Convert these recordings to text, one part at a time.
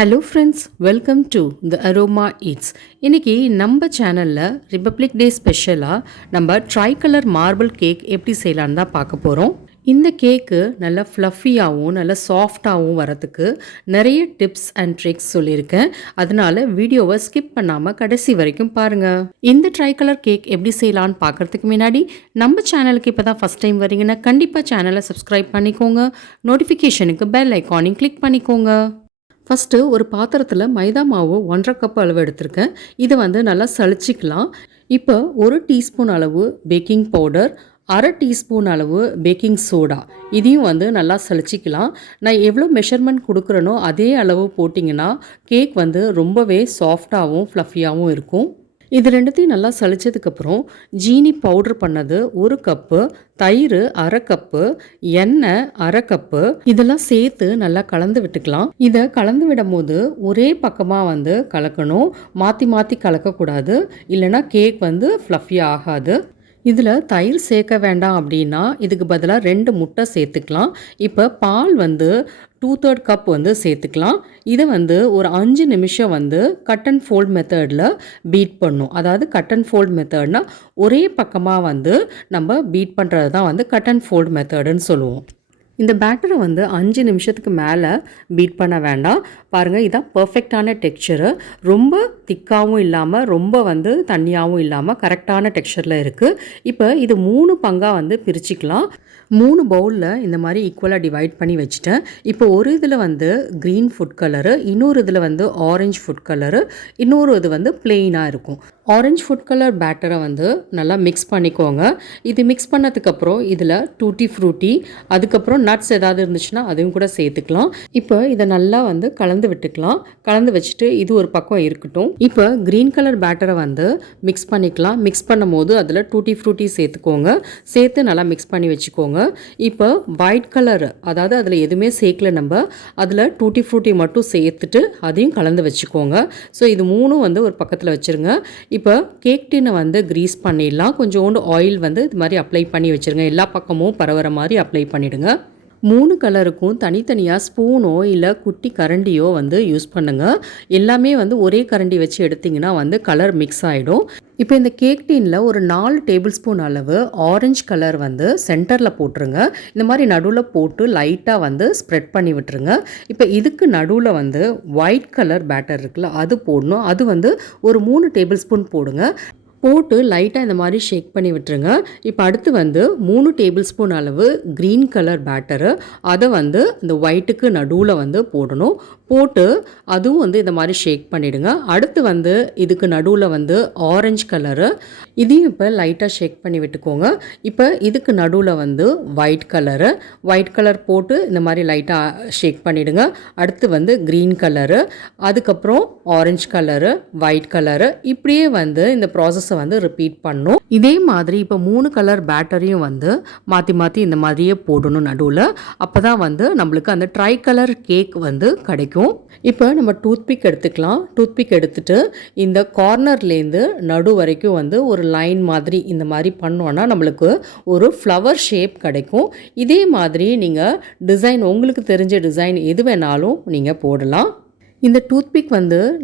Hello friends, welcome to the aroma eats. இன்றைக்கி நம்ம சேனலில் ரிப்பப்ளிக் டே ஸ்பெஷலாக நம்ம ட்ரை கலர் மார்பிள் கேக் எப்படி செய்யலான்னு தான் பார்க்க போகிறோம். இந்த கேக்கு நல்லா ஃப்ளஃபியாகவும் நல்லா சாஃப்டாகவும் வரத்துக்கு நிறைய டிப்ஸ் அண்ட் ட்ரிக்ஸ் சொல்லியிருக்கேன். அதனால வீடியோவை ஸ்கிப் பண்ணாமல் கடைசி வரைக்கும் பாருங்கள். இந்த ட்ரை கலர் கேக் எப்படி செய்யலான்னு பார்க்குறதுக்கு முன்னாடி நம்ம சேனலுக்கு இப்போ தான் ஃபஸ்ட் டைம் வரீங்கன்னா கண்டிப்பாக சேனலை சப்ஸ்கிரைப் பண்ணிக்கோங்க. நோட்டிஃபிகேஷனுக்கு பெல் ஐக்கானையும் கிளிக் பண்ணிக்கோங்க. ஃபஸ்ட்டு ஒரு பாத்திரத்தில் மைதா மாவு 1.5 கப் அளவு எடுத்திருக்கேன். இதை நல்லா சளிச்சிக்கலாம். இப்போ 1 டீஸ்பூன் அளவு பேக்கிங் பவுடர், 1/2 டீஸ்பூன் அளவு பேக்கிங் சோடா, இதையும் நல்லா சளிச்சிக்கலாம். நான் எவ்வளோ மெஷர்மெண்ட் கொடுக்குறேனோ அதே அளவு போட்டிங்கன்னா கேக் ரொம்பவே சாஃப்டாகவும் ஃப்ளஃபியாகவும் இருக்கும். இது ரெண்டுத்தையும் நல்லா சளிச்சதுக்கப்புறம் ஜீனி பவுட்ரு பண்ணது 1 கப்பு, தயிர் 1/2 கப்பு, எண்ணெய் 1/2 கப்பு, இதெல்லாம் சேர்த்து நல்லா கலந்து விட்டுக்கலாம். இதை கலந்து விடும் போது ஒரே பக்கமாக கலக்கணும், மாற்றி மாற்றி கலக்கக்கூடாது, இல்லைனா கேக் ஃப்ளஃபியாக ஆகாது. இதில் தயிர் சேர்க்க வேண்டாம் அப்படின்னா இதுக்கு பதிலாக 2 முட்டை சேர்த்துக்கலாம். இப்போ பால் 2/3 கப் சேர்த்துக்கலாம். இதை ஒரு 5 நிமிஷம் கட் அண்ட் ஃபோல்ட் மெத்தடில் பீட் பண்ணும். அதாவது கட் அண்ட் ஃபோல்ட் மெத்தட்னால் ஒரே பக்கமாக நம்ம பீட் பண்ணுறது தான் கட் அண்ட் ஃபோல்ட் மெத்தடுன்னு சொல்லுவோம். இந்த பேட்டரை 5 நிமிஷத்துக்கு மேலே பீட் பண்ண வேண்டாம். பாருங்கள், இதான் பர்ஃபெக்டான டெக்ஸ்சரு. ரொம்ப திக்காகவும் இல்லாமல் ரொம்ப தண்ணியாகவும் இல்லாமல் கரெக்டான டெக்ஸ்சரில் இருக்குது. இப்போ இது 3 பங்காக பிரிச்சுக்கலாம். 3 பவுலில் இந்த மாதிரி ஈக்குவலாக டிவைட் பண்ணி வச்சுட்டேன். இப்போ ஒரு இதில் க்ரீன் ஃபுட் கலரு, இன்னொரு இதில் ஆரஞ்சு ஃபுட் கலரு, இன்னொரு இது பிளெயினாக இருக்கும். ஆரஞ்சு ஃபுட் கலர் பேட்டரை நல்லா மிக்ஸ் பண்ணிக்கோங்க. இது மிக்ஸ் பண்ணதுக்கப்புறம் இதில் டூட்டி ஃப்ரூட்டி, அதுக்கப்புறம் நட்ஸ் ஏதாவது இருந்துச்சுன்னா அதையும் கூட சேர்த்துக்கலாம். இப்போ இதை நல்லா கலந்து விட்டுக்கலாம். கலந்து வச்சுட்டு இது ஒரு பக்கம் இருக்கட்டும். இப்போ க்ரீன் கலர் பேட்டரை மிக்ஸ் பண்ணிக்கலாம். மிக்ஸ் பண்ணும் போது அதில் டூட்டி ஃப்ரூட்டி சேர்த்துக்கோங்க. சேர்த்து நல்லா மிக்ஸ் பண்ணி வச்சுக்கோங்க. இப்போ ஒயிட் கலர், அதாவது அதில் எதுவுமே சேர்க்கல, நம்ம அதில் டூட்டி ஃப்ரூட்டி மட்டும் சேர்த்துட்டு அதையும் கலந்து வச்சுக்கோங்க. ஸோ இது 3 ஒரு பக்கத்தில் வச்சுருங்க. இப்போ கேக் டின்னை க்ரீஸ் பண்ணிடலாம். கொஞ்சோண்டு ஆயில் இது மாதிரி அப்ளை பண்ணி வச்சுருங்க. எல்லா பக்கமும் பரவுற மாதிரி அப்ளை பண்ணிவிடுங்க. 3 கலருக்கும் தனித்தனியாக ஸ்பூனோ இல்லை குட்டி கரண்டியோ யூஸ் பண்ணுங்கள். எல்லாமே ஒரே கரண்டி வச்சு எடுத்திங்கன்னா கலர் மிக்ஸ் ஆகிடும். இப்போ இந்த கேக் டீனில் ஒரு 4 டேபிள் ஸ்பூன் அளவு ஆரஞ்சு கலர் சென்டரில் போட்டுருங்க. இந்த மாதிரி நடுவில் போட்டு லைட்டாக ஸ்ப்ரெட் பண்ணி விட்டுருங்க. இப்போ இதுக்கு நடுவில் ஒயிட் கலர் பேட்டர் இருக்குல்ல, அது போடணும். அது ஒரு 3 டேபிள் ஸ்பூன் போடுங்க. போட்டு லைட்டாக இந்த மாதிரி ஷேக் பண்ணி விட்டுருங்க. இப்போ அடுத்து 3 டேபிள் ஸ்பூன் அளவு க்ரீன் கலர் பேட்டரு, அதை இந்த ஒயிட்டுக்கு நடுவில் போடணும். போட்டு அதுவும் இந்த மாதிரி ஷேக் பண்ணிவிடுங்க. அடுத்து இதுக்கு நடுவில் ஆரஞ்சு கலரு, இதையும் இப்போ லைட்டாக ஷேக் பண்ணி விட்டுக்கோங்க. இப்போ இதுக்கு நடுவில் ஒயிட் கலர் போட்டு இந்த மாதிரி லைட்டாக ஷேக் பண்ணிவிடுங்க. அடுத்து க்ரீன் கலரு, அதுக்கப்புறம் ஆரஞ்சு கலரு, ஒயிட் கலரு, இப்படியே இந்த ப்ராசஸ் ரிப்பீட் பண்ணும். இதே மாதிரி இப்போ 3 கலர் பேட்டரையும் மாற்றி மாற்றி இந்த மாதிரியே போடணும் நடுவில். அப்போ தான் நம்மளுக்கு அந்த ட்ரை கலர் கேக் கிடைக்கும். இப்போ நம்ம டூத்பிக் எடுத்துக்கலாம். டூத்பிக் எடுத்துட்டு இந்த கார்னர்லேருந்து நடு வரைக்கும் ஒரு லைன் மாதிரி இந்த மாதிரி பண்ணோன்னா நம்மளுக்கு ஒரு ஃப்ளவர் ஷேப் கிடைக்கும். இதே மாதிரி நீங்கள் டிசைன், உங்களுக்கு தெரிஞ்ச டிசைன் எது வேணாலும் நீங்கள் போடலாம். இந்த டூத்பிக்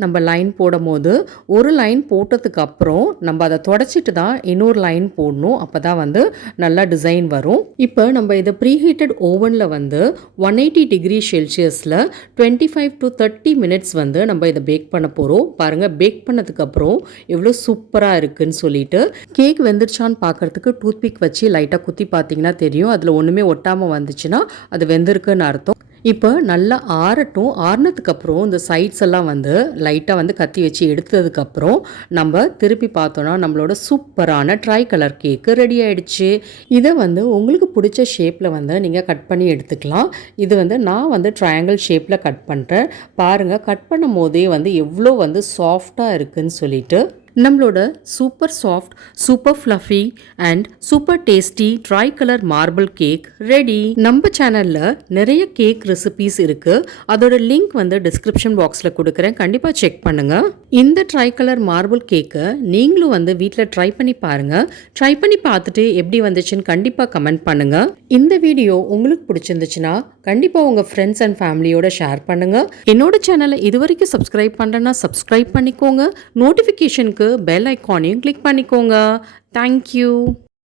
நம்ம லைன் போடும் போது ஒரு லைன் போட்டதுக்கு அப்புறம் நம்ம அதை தொடச்சிட்டு தான் இன்னொரு லைன் போடணும். அப்போ தான் நல்லா டிசைன் வரும். இப்போ நம்ம இதை ப்ரீஹீட்டட் ஓவனில் 180 டிகிரி செல்சியஸில் 25 to 30 மினிட்ஸ் நம்ம இதை பேக் பண்ண போகிறோம். பாருங்கள், பேக் பண்ணதுக்கப்புறம் எவ்வளோ சூப்பராக இருக்குதுன்னு சொல்லிட்டு. கேக் வெந்துருச்சான்னு பார்க்குறதுக்கு டூத்பிக் வச்சு லைட்டாக குத்தி பார்த்தீங்கன்னா தெரியும். அதில் ஒன்றுமே ஒட்டாமல் வந்துச்சுன்னா அது வெந்திருக்குன்னு அர்த்தம். இப்போ நல்லா ஆறட்டும். ஆறினதுக்கப்புறம் இந்த சைட்ஸ் எல்லாம் லைட்டாக கத்தி வச்சு எடுத்ததுக்கப்புறம் நம்ம திருப்பி பார்த்தோன்னா நம்மளோட சூப்பரான ட்ரை கலர் கேக்கு ரெடி ஆகிடுச்சு. இதை உங்களுக்கு பிடிச்ச ஷேப்பில் நீங்கள் கட் பண்ணி எடுத்துக்கலாம். இது நான் ட்ரையாங்கிள் ஷேப்பில் கட் பண்ணுறேன். பாருங்கள், கட் பண்ணும் போதே எவ்வளோ சாஃப்டாக இருக்குதுன்னு சொல்லிட்டு. நம்மளோட super soft, super fluffy and super tasty try colour marble cake ready. நம்ம சேனல்ல நிறைய கேக் ரெசிபீஸ் இருக்கு. அதோட லிங்க் வந்து டிஸ்கிரிப்ஷன் பாக்ஸ்ல கொடுக்குறேன், கண்டிப்பா செக் பண்ணுங்க. இந்த ட்ரை கலர் மார்பிள் கேக்கை நீங்களும் வந்து வீட்டில் ட்ரை பண்ணி பாருங்க. ட்ரை பண்ணி பார்த்துட்டு எப்படி வந்துச்சுன்னு கண்டிப்பா கமெண்ட் பண்ணுங்க. இந்த வீடியோ உங்களுக்கு பிடிச்சிருந்துச்சுன்னா கண்டிப்பா உங்க ஃப்ரெண்ட்ஸ் அண்ட் ஃபேமிலியோட ஷேர் பண்ணுங்க. என்னோட சேனலை இதுவரைக்கும் சப்ஸ்கிரைப் பண்ணலன்னா சப்ஸ்கிரைப் பண்ணிக்கோங்க. நோட்டிஃபிகேஷனுக்கு பெல் ஐக்கானையும் கிளிக் பண்ணிக்கோங்க. தேங்க்யூ.